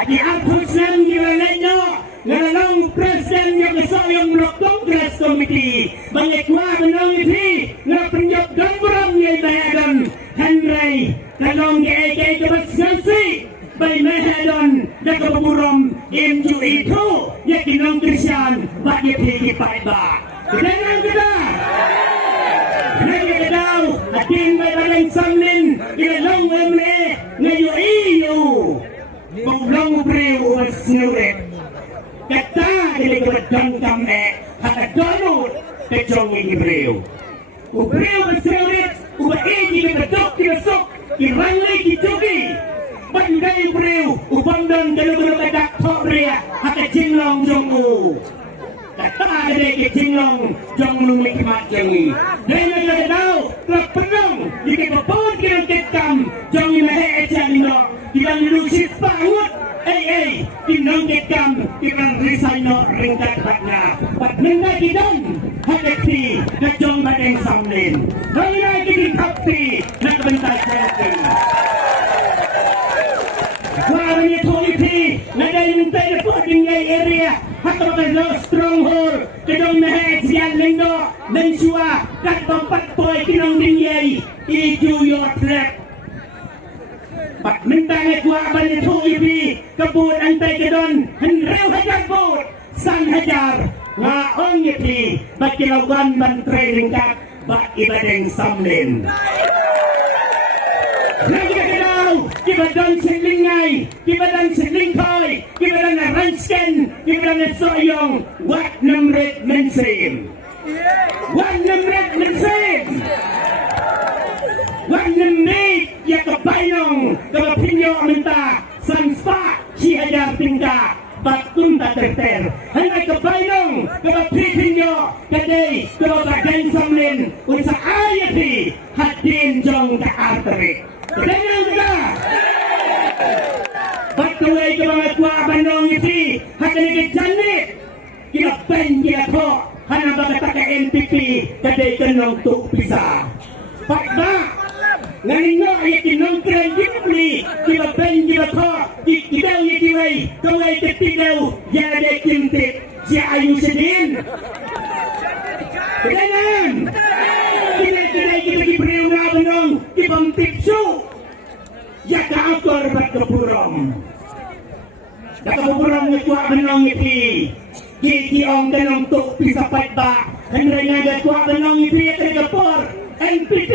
Ati apos lang gilalay nyo, ngalang presiden yung isa yung Congress Committee. Bangikwa manong iti, nga penyok gamburam yung mahadon. Henry, talong kay kabas nasi, bay mahadon, nakaburam, MUE2, yung kinong Christian, bakit higi pa iba? Kailangan kita! Kailangan daw, ating may balang samnin, ilalong emre, ngayon iyo. Maulang ubreo umas ngurit. Kata kiligradang kami, hakadonot, kachong ibreo. Ubreo mas ngurit, ubain kiligradok kinasok, iranglay kitugi. Banday ubreo, upamdan galugulog adak tobrea, hakajinglong jongu. Kata kitinglong jonglong likimat yangi. Dahil na daw, lapanong, ikipapawad kinang kitkam, jongi mahe etyan nino. Ilang lusit pangut, tinong kitkam, ilang resign no ringkat batna. Patnanda kitang, hakati, najong badeng samlin. Hangina kiting kapti, nagbantay kayatin. Kuwaran niya politi, nadalintay na po ating area, hatapaglaw stronghold, kadong nahet siyan linggo, nansua, katpampat-poy kinong dinyay, i-do your trip. Patmintang kuwaban nito ibi, kabut antay kadon, henrew hajar bot, san hajar, ngaong ibi, bakilawan man training kat, bak ibadeng samlin. Nagkakadaw, kibadang sinlingay, kibadang sinlingkoy, kibadang naransken, kibadang nasoyong, wat namrit mensim. Wat namrit mensim. Wat namrit yakabaynong, kapapinyo aminta, sanspa, sihajar tingka, batunta terter. Hangay kabaynong, kapapinyo, kaday, kapapagay samlin, unsa ayati, hadin jong kaarterik. Kailangan ka! Batuloy ka mga kuwaban nung iti, hakaligid janit, kinapen kinako, hanang baka taka-NPP, kaday ka nung tukpisa. Pakba! Ngayon nyo ay kinongkran ginapli, kinapen kinako, kidaw yitiway, kaway katigaw, yade kintit, siya ayusin din. Kailangan! Kinay kita kibriw na abanong, kibang tipso, yaka akor ba't kapurom. Nakapupurom nga kuwa abanong iti, kikiong ganong tukpi sa patba, henry nga kuwa abanong iti at nagapor, NPP,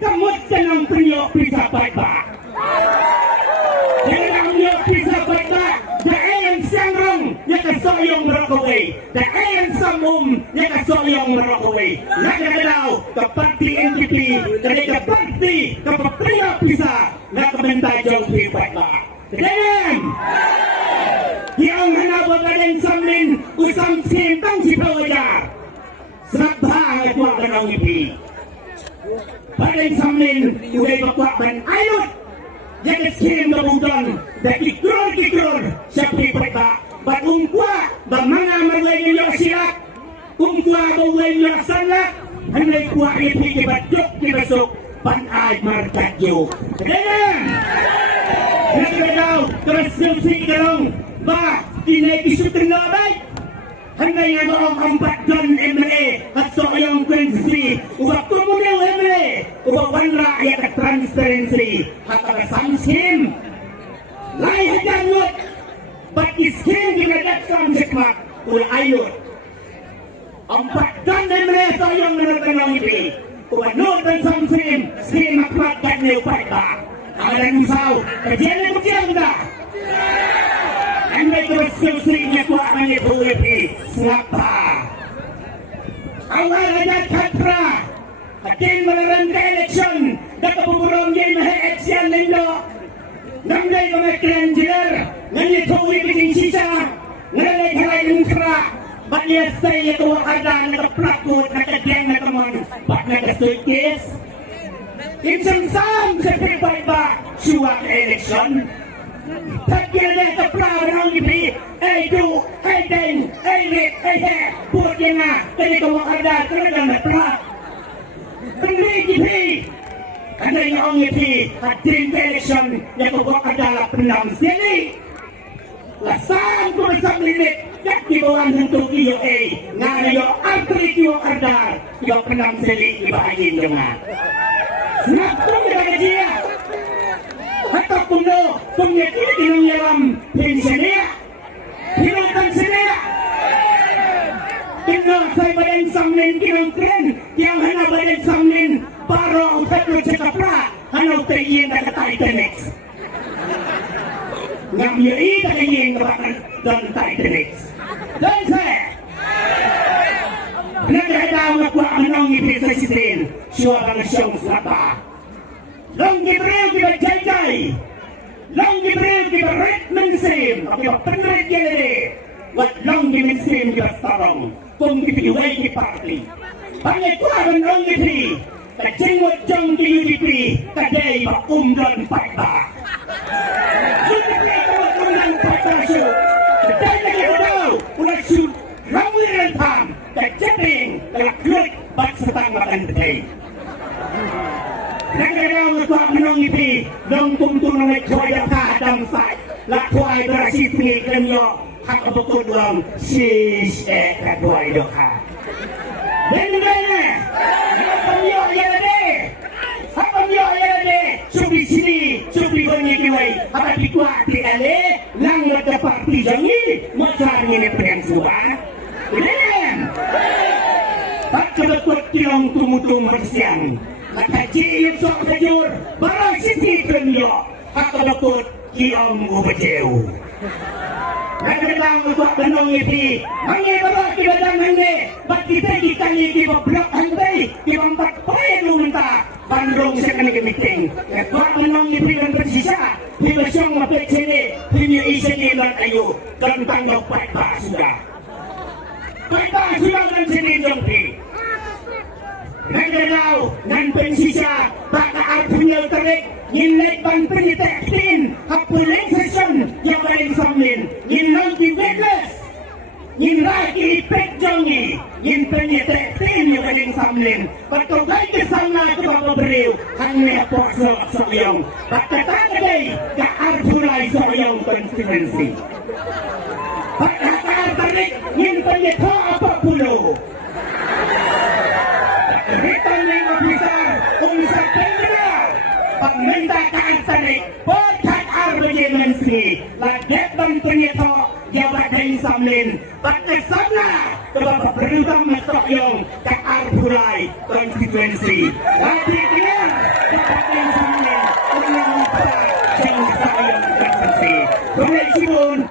kamot ka ng priyo pisa patba. Kailang nyo pisa patba, daan sangrong, yakasoyong Rockaway, daan samum, yakasoyong Rockaway. Nakagalaw, kapati NPP, kapati, kapapriyo pisa, nakabantay jong patba. Kailangan! Yang hanapot na rin samlin, usang sintang si Pawajar. Sabha at wak na ng ipi. Paling samlin, uway bakwakban ayot. Yang iskim kabungton, da ikror, siya pipata. Bat ungkwa, ba mga marway niyo silak. Ungkwa baway niyo salak. Hanay kwa ipi kibadyok kibasok, panay markadyo. Kailangan! Nagkagaw, terus silsik garong, ba, tinay-isutrin na abay. Hanggang nga noong ampat don MLA at so yung Quincy, ubak tumunaw MLA, ubak wanra ay at transparency, at ang skim. Lai hajanot, but iskim ginagat sa amsikmak, ula ayot. Ampat don MLA so yung nanagtanong iti, ubak noon ang skim akmat kat na upay ba. Ang alang musaw, kajiyan na kutsiyang da. Ang may kurasyo-sri niya ko ang mga buwipi, slapa. Ang alagat hatra, ating mararanda eleksyon, nakapuburong niya maheet siya nilo. Namday mga kranjir, nganit huwi kiting sisa, nganit halay ng kra, ba't niya say ito wakada, nakaplakot, nakadyan na kamon, ba't nakasuikis? Insang-sam sa pribay ba, suwak eleksyon? Pagkira na ito plawa ng ipi, ay do, ay den, ay lit, ay he, buot yan na, kaya ka wakada, talaga na plawa. Pagkira ipi, kanay nga ang ipi, at din eleksyon, na ka wakada la penang sili. Lasaan ko isang limit kat kibawan untuk iyo ngayo artri kiyo ardar kiyo penam seli ibahin nga. Snapkong nagagajiya. Hatta kuno kumyakini kinong yalam pensiya. Hinutang sila. Kino say badan samlin kinong tren yang hana badan samlin paro ang tatlo sa kapra hanaw tayin na ka-Titanic. Ngamyai tayin na bakal dan Titanic. Dan saya nagkakataw na kwa anong ipisasitin suwarang siyong slapa. Long gibril kiba jay-jay. Long gibril kiba red sim. Kiba penred yelede. Wat long gibril kiba starong. Kung kipiway ki party. Pangikuan long gibril. Kajengwat jong gibril. Kaday ba umdan pakta. Sudah kita umdan pakta siya. Kaday na kita daw. Ulat siya. Ramwi rentam. Kajeping. Kalaklut. Bat setang matantay. Nagkakaroon ng mga manong ipi ng tungtunong ay kuwaya ka hadang sa'y lakway berasit ni kanyo hakabukod lang sis kakway do ka. Benigay na! Hapamyo ayalade! Hapamyo ayalade! Subi sini, subi banyikiway hapati kwa ti ale lang nagkaparti jangi macari ni penang suba. Udah! Pagkabakot kilong tumutung bersiang Nakajiyip sa kajur, barang sisipan nyo, kakabakot kiyong ubajew. Nagdalang ubat banong ipi, mangi barang kibadang hande, ba't kita ikanyi kibablok hande, kibambat paya lumenta, pandrong sa kanigamiting. Nagwak banong ipi ng bersisa, hibasyong mapeksene, hinyo ilan ayo, gantang magpatba sudah. Patba sudah ng sinidong pi. Nagdalaw ng pensisya baka arpunal tarik nilay pang pinitektin hapuling sesyon yabaling samlin nilang kibiglas nilay kiipek jongi yin pinitektin yabaling samlin patugay kisama kapabariw ang neposo sa iyong pagkatagay ka arpunay sa iyong constituency pagkatarik yin pinito apapulo Hitam yang ofisar, komisar pendera, peminta tarik, portat arbajemensi, laget dan penyetok, jabat dan samlin, pakai sana, kebapak berutang masuk yang tak arburai konstituensi. Lagi dia, jabat dan samlin, menang besar, yang sayang konstituensi. Komunikasi